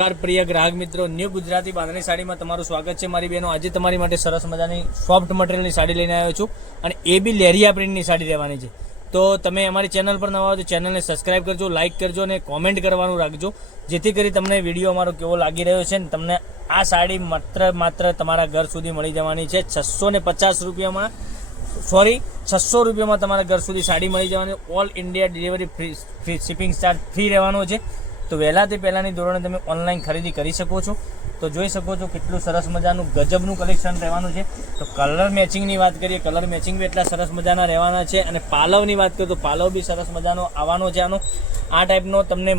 પ્રિય ગ્રાહક મિત્રો, ન્યૂ ગુજરાતી બાંધણી સાડીમાં તમારું સ્વાગત છે મારી બહેનો। આજે તમારી માટે સરસ મજાની સોફ્ટ મટીરિયલની સાડી લઈને આવ્યો છું અને એ બી લેરિયા પ્રિન્ટની સાડી રહેવાની છે। તો તમે અમારી ચેનલ પર નવા હો તો ચેનલને સબસ્ક્રાઇબ કરજો, લાઇક કરજો અને કોમેન્ટ કરવાનું રાખજો, જેથી કરી તમને વિડીયો અમારો કેવો લાગી રહ્યો છે। તમને આ સાડી માત્ર તમારા ઘર સુધી મળી જવાની છે 650 રૂપિયામાં, સોરી 600 રૂપિયામાં તમારા ઘર સુધી સાડી મળી જવાની। All India delivery free, shipping charge free રહેવાનો છે। તો વહેલા તે પહેલાંની ધોરણે તમે ઓનલાઈન ખરીદી કરી શકો છો। તો જોઈ શકો છો કેટલું સરસ મજાનું ગજબનું કલેક્શન રહેવાનું છે। તો કલર મેચિંગની વાત કરીએ, કલર મેચિંગ બી એટલા સરસ મજાના રહેવાના છે। અને પાલવની વાત કરીએ તો પાલવ બી સરસ મજાનો આવવાનો છે। આનો આ ટાઈપનો તમને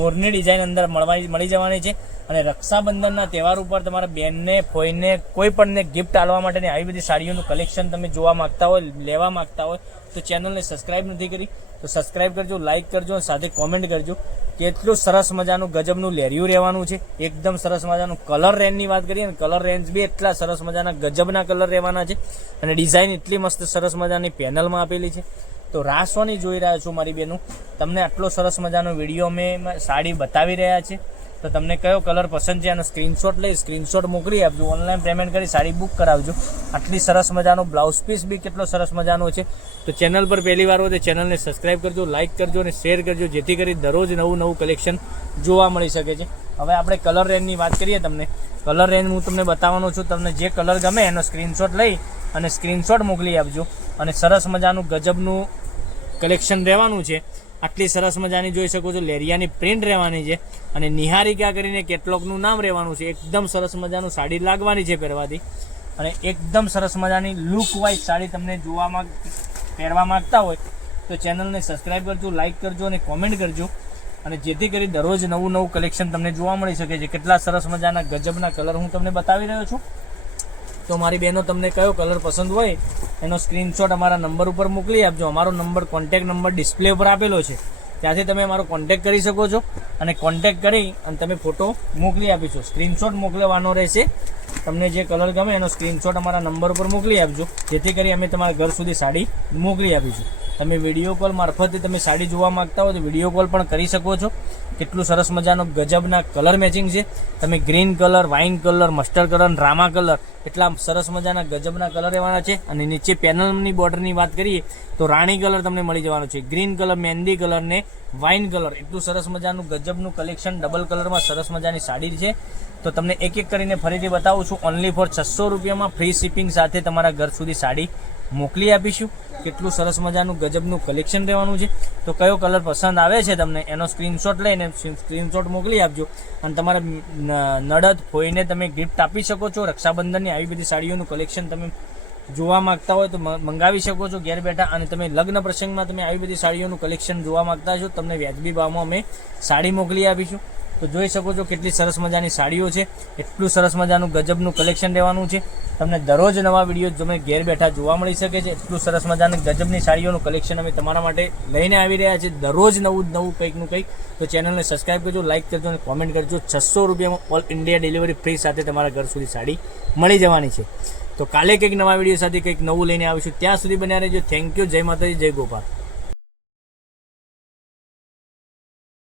મોરની ડિઝાઇન અંદર મળી જવાની છે। અને રક્ષાબંધનના તહેવાર ઉપર તમારા બેનને, ફોઈને, કોઈ પણને ગિફ્ટ આપવા માટેની આવી બધી સાડીઓનું કલેક્શન તમે જોવા માગતા હોય, લેવા માગતા હોય તો ચેનલને સબસ્ક્રાઇબ નથી કરી તો સબસ્ક્રાઇબ કરજો, લાઇક કરજો, સાથે કોમેન્ટ કરજો। કેટલું સરસ મજાનું ગજબનું લેરિયું રહેવાનું છે, એકદમ સરસ મજાનું। કલર રેન્જની વાત કરીએ ને, કલર રેન્જ બી એટલા સરસ મજાના ગજબના કલર રહેવાના છે અને ડિઝાઇન એટલી મસ્ત સરસ મજાની પેનલમાં આપેલી છે। તો રાસવાની જોઈ રહ્યા છો મારી બહેનો, તમને આટલો સરસ મજાનો વિડીયો મેં સાડી બતાવી રહ્યા છે। તો તમને કયો કલર પસંદ છે એનો સ્ક્રીનશોટ લઈ સ્ક્રીનશોટ મોકલી આપજો, ઓનલાઈન પેમેન્ટ કરી સાડી બુક કરાવજો। આટલી સરસ મજાનો બ્લાઉઝ પીસ બી કેટલો સરસ મજાનો છે। તો ચેનલ પર પહેલી વાર હોય તો ચેનલને સબસ્ક્રાઇબ કરજો, લાઇક કરજો અને શેર કરજો, જેથી કરી દરરોજ નવું કલેક્શન જોવા મળી શકે છે। હવે આપણે કલર રેન્જની વાત કરીએ, તમને કલર રેન્જ હું તમને બતાવવાનો છું। તમને જે કલર ગમે એનો સ્ક્રીનશોટ લઈ અને સ્ક્રીનશોટ મોકલી આપજો। અને સરસ મજાનું ગજબનું કલેક્શન રહેવાનું છે। આટલી સરસ મજાની જોઈ શકો છો લેરિયાની પ્રિન્ટ રહેવાની છે અને નિહારિકા કરીને કેટલોગનું નામ રહેવાનું છે। એકદમ સરસ મજાનું સાડી લાગવાની છે પહેરવાથી અને એકદમ સરસ મજાની લુક વાઇઝ સાડી તમને પહેરવા માંગતા હોય તો ચેનલને સબસ્ક્રાઇબ કરજો, લાઇક કરજો અને કોમેન્ટ કરજો, અને જેથી કરી દરરોજ નવું કલેક્શન તમને જોવા મળી શકે છે। કેટલા સરસ મજાના ગજબના કલર હું તમને બતાવી રહ્યો છું। તો મારી બહેનો, તમને કયો કલર પસંદ હોય એનો સ્ક્રીનશોટ અમારા નંબર ઉપર મોકલી આપજો। અમારો નંબર, કોન્ટેક્ટ નંબર ડિસ્પ્લે ઉપર આપેલો છે, ત્યાંથી તમે અમારો કોન્ટેક્ટ કરી શકો છો અને કોન્ટેક્ટ કરી અને તમે ફોટો મોકલી આપીશું। સ્ક્રીનશોટ મોકલવાનો રહેશે, તમને જે કલર ગમે એનો સ્ક્રીનશોટ અમારા નંબર ઉપર મોકલી આપજો, જેથી કરી અમે તમારા ઘર સુધી સાડી મોકલી આપીશું। તમે વિડીયો કોલ મારફતે તમે સાડી જોવા માગતા હો તો વિડીયો કોલ પણ કરી શકો છો। કેટલું સરસ મજાનો ગજબના કલર મેચિંગ છે। તમે green colour, wine colour, mustard colour, Rama colour, એટલા સરસ મજાના ગજબના કલર રહેવાના છે। અને નીચે પેનલની બોર્ડરની વાત કરીએ તો રાણી કલર તમને મળી જવાનો છે, ગ્રીન કલર, મહેંદી કલર ને વાઇન કલર, એટલું સરસ મજાનું ગજબનું કલેક્શન ડબલ કલરમાં સરસ મજાની સાડી છે। તો તમને એક એક કરીને ફરીથી બતાવું છું। ઓનલી ફોર 600 રૂપિયામાં ફ્રી શિપિંગ સાથે તમારા ઘર સુધી સાડી મોકલી આપીશું। કેટલું સરસ મજાનું ગજબનું કલેક્શન રહેવાનું છે। તો કયો કલર પસંદ આવે છે તમને એનો સ્ક્રીનશોટ લઈને સ્ક્રીનશોટ મોકલી આપજો અને તમારા નડદ ફોઈને તમે ગિફ્ટ આપી શકો છો। રક્ષાબંધનની આવી બધી સાડીઓનું કલેક્શન તમે જોવા માગતા હોય તો મંગાવી શકો છો ઘેર બેઠા। અને તમે લગ્ન પ્રસંગમાં તમે આવી બધી સાડીઓનું કલેક્શન જોવા માગતા છો, તમને વ્યાજબી ભાવમાં અમે સાડી મોકલી આપીશું। તો જોઈ શકો છો કેટલી સરસ મજાની સાડીઓ છે, એટલું સરસ મજાનું ગજબનું કલેક્શન રહેવાનું છે। તમને દરરોજ નવા વિડીયો તમે ઘેર બેઠા જોવા મળી શકે છે। એટલું સરસ મજાની ગજબની સાડીઓનું કલેક્શન અમે તમારા માટે લઈને આવી રહ્યા છીએ, દરરોજ નવું કંઈકનું કંઈક। તો ચેનલને સબસ્ક્રાઇબ કરજો, લાઇક કરજો અને કોમેન્ટ કરજો। 600 રૂપિયામાં ઓલ ઇન્ડિયા ડિલિવરી ફ્રી સાથે તમારા ઘર સુધી સાડી મળી જવાની છે। તો કાલે કંઈક નવા વિડીયો સાથે કંઈક નવું લઈને આવીશું, ત્યાં સુધી બન્યા રહેજો। થેન્ક યુ, જય માતાજી, જય ગોપાલ।